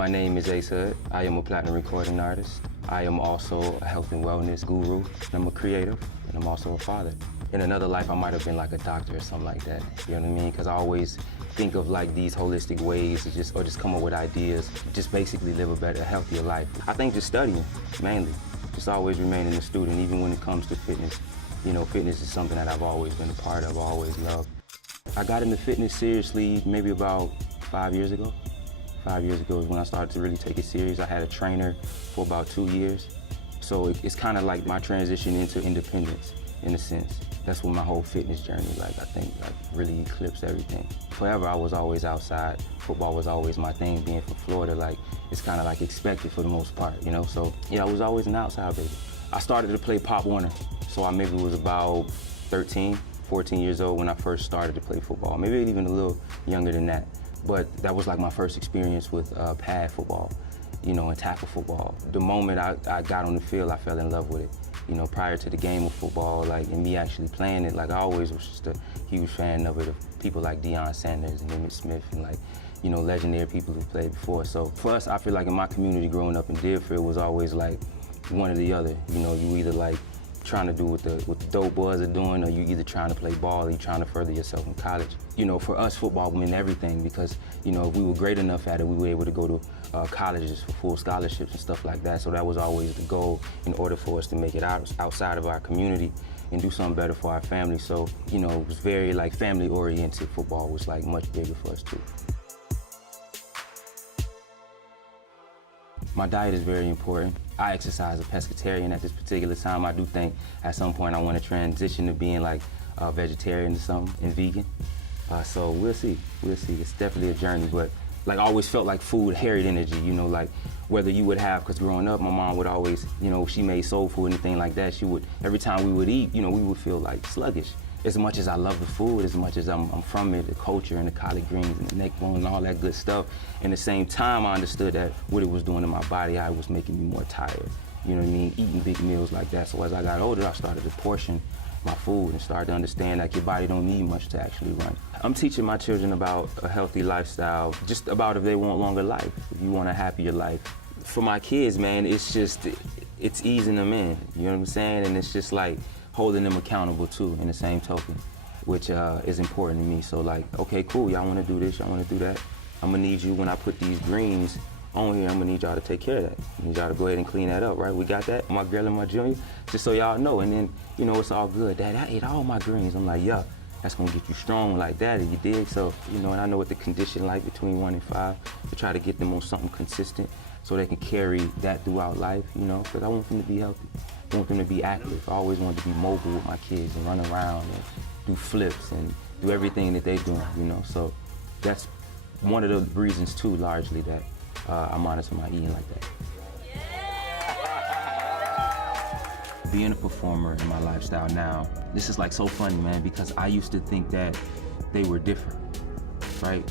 My name is Ace Hood. I am a platinum recording artist. I am also a health and wellness guru. I'm a creative, and I'm also a father. In another life, I might have been like a doctor or something like that. You know what I mean? Because I always think of like these holistic ways to just come up with ideas, just basically live a better, healthier life. I think just studying, mainly. Just always remaining a student, even when it comes to fitness. You know, fitness is something that I've always been a part of, always loved. I got into fitness seriously maybe about 5 years ago. 5 years ago is when I started to really take it serious. I had a trainer for about 2 years. So it's kind of like my transition into independence, in a sense. That's when my whole fitness journey, I think really eclipsed everything. Forever, I was always outside. Football was always my thing. Being from Florida, it's kind of like expected for the most part, you know? So yeah, I was always an outside baby. I started to play Pop Warner. So I maybe was about 13, 14 years old when I first started to play football. Maybe even a little younger than that. But that was like my first experience with pad football, you know, and tackle football. The moment I got on the field, I fell in love with it. You know, prior to the game of football, and me actually playing it, I always was just a huge fan of it, of people like Deion Sanders and Emmitt Smith and you know, legendary people who played before. So for us, I feel like in my community growing up in Deerfield was always one or the other. You know, you either trying to do what the dope boys are doing, or you either trying to play ball or you trying to further yourself in college. You know, for us, football meant everything because, you know, if we were great enough at it, we were able to go to colleges for full scholarships and stuff like that. So that was always the goal in order for us to make it outside of our community and do something better for our family. So, you know, it was very family-oriented. Football was much bigger for us too. My diet is very important. I exercise a pescatarian at this particular time. I do think at some point I want to transition to being a vegetarian or something and vegan. So we'll see, we'll see. It's definitely a journey, but I always felt like food carried energy, you know, whether you would have, because growing up, my mom would always, you know, she made soul food and anything like that, she would, every time we would eat, you know, we would feel sluggish. As much as I love the food, as much as I'm from it, the culture and the collard greens and the neck bone and all that good stuff, and at the same time I understood that what it was doing to my body, it was making me more tired. You know what I mean? Eating big meals like that. So as I got older, I started to portion my food and started to understand that your body don't need much to actually run. I'm teaching my children about a healthy lifestyle, just about if they want longer life, if you want a happier life. For my kids, man, it's easing them in, you know what I'm saying? And it's just holding them accountable too, in the same token, which is important to me. So okay, cool, y'all wanna do this, y'all wanna do that. I'm gonna need you, when I put these greens on here, I'm gonna need y'all to take care of that. I need y'all to go ahead and clean that up, right? We got that? My girl and my junior, just so y'all know. And then, you know, it's all good. Dad, I ate all my greens. I'm like, yeah, that's gonna get you strong like that, you dig? So, you know, and I know what the condition between 1 and 5, to try to get them on something consistent so they can carry that throughout life, you know, because I want them to be healthy. I want them to be active. I always wanted to be mobile with my kids and run around and do flips and do everything that they're doing, you know. So that's one of the reasons too, largely, that I monitor my eating like that. Yeah. Being a performer in my lifestyle now, this is so funny, man, because I used to think that they were different, right?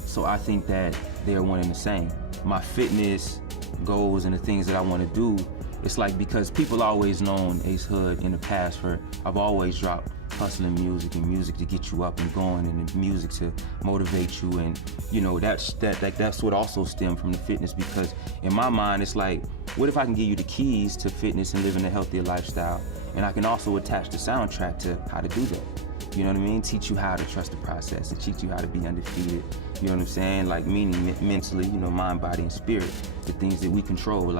So I think that they're one and the same. My fitness goals and the things that I want to do, it's because people always known Ace Hood in the past for, I've always dropped hustling music and music to get you up and going and the music to motivate you, and you know, that's what also stemmed from the fitness, because in my mind it's what if I can give you the keys to fitness and living a healthier lifestyle, and I can also attach the soundtrack to how to do that. You know what I mean? Teach you how to trust the process, and teach you how to be undefeated. You know what I'm saying? Meaning mentally, you know, mind, body, and spirit. The things that we control,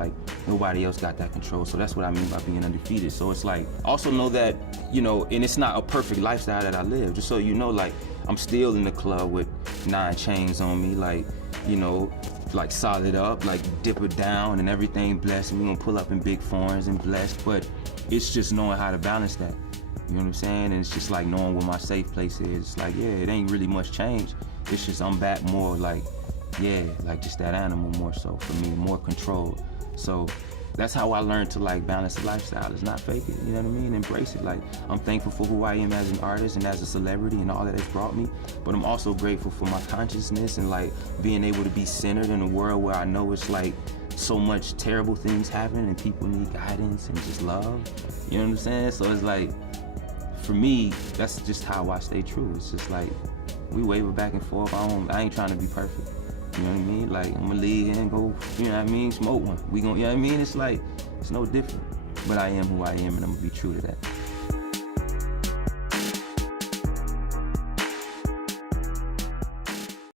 nobody else got that control. So that's what I mean by being undefeated. So it's also know that, you know, and it's not a perfect lifestyle that I live. Just so you know, I'm still in the club with 9 chains on me, you know, solid up, dip it down and everything blessed. And we gonna pull up in big foreigns and blessed, but it's just knowing how to balance that. You know what I'm saying? And it's just knowing where my safe place is. It's yeah, it ain't really much change. It's just I'm back more just that animal more so for me, more control. So that's how I learned to balance the lifestyle. It's not fake it, you know what I mean? Embrace it. I'm thankful for who I am as an artist and as a celebrity and all that it's brought me, but I'm also grateful for my consciousness and being able to be centered in a world where I know it's so much terrible things happen and people need guidance and just love. You know what I'm saying? So it's for me, that's just how I stay true. It's just we waver back and forth. I ain't trying to be perfect. You know what I mean? Like, I'm gonna leave here and go, you know what I mean, smoke one. We gonna, you know what I mean? It's like, it's no different. But I am who I am, and I'm gonna be true to that.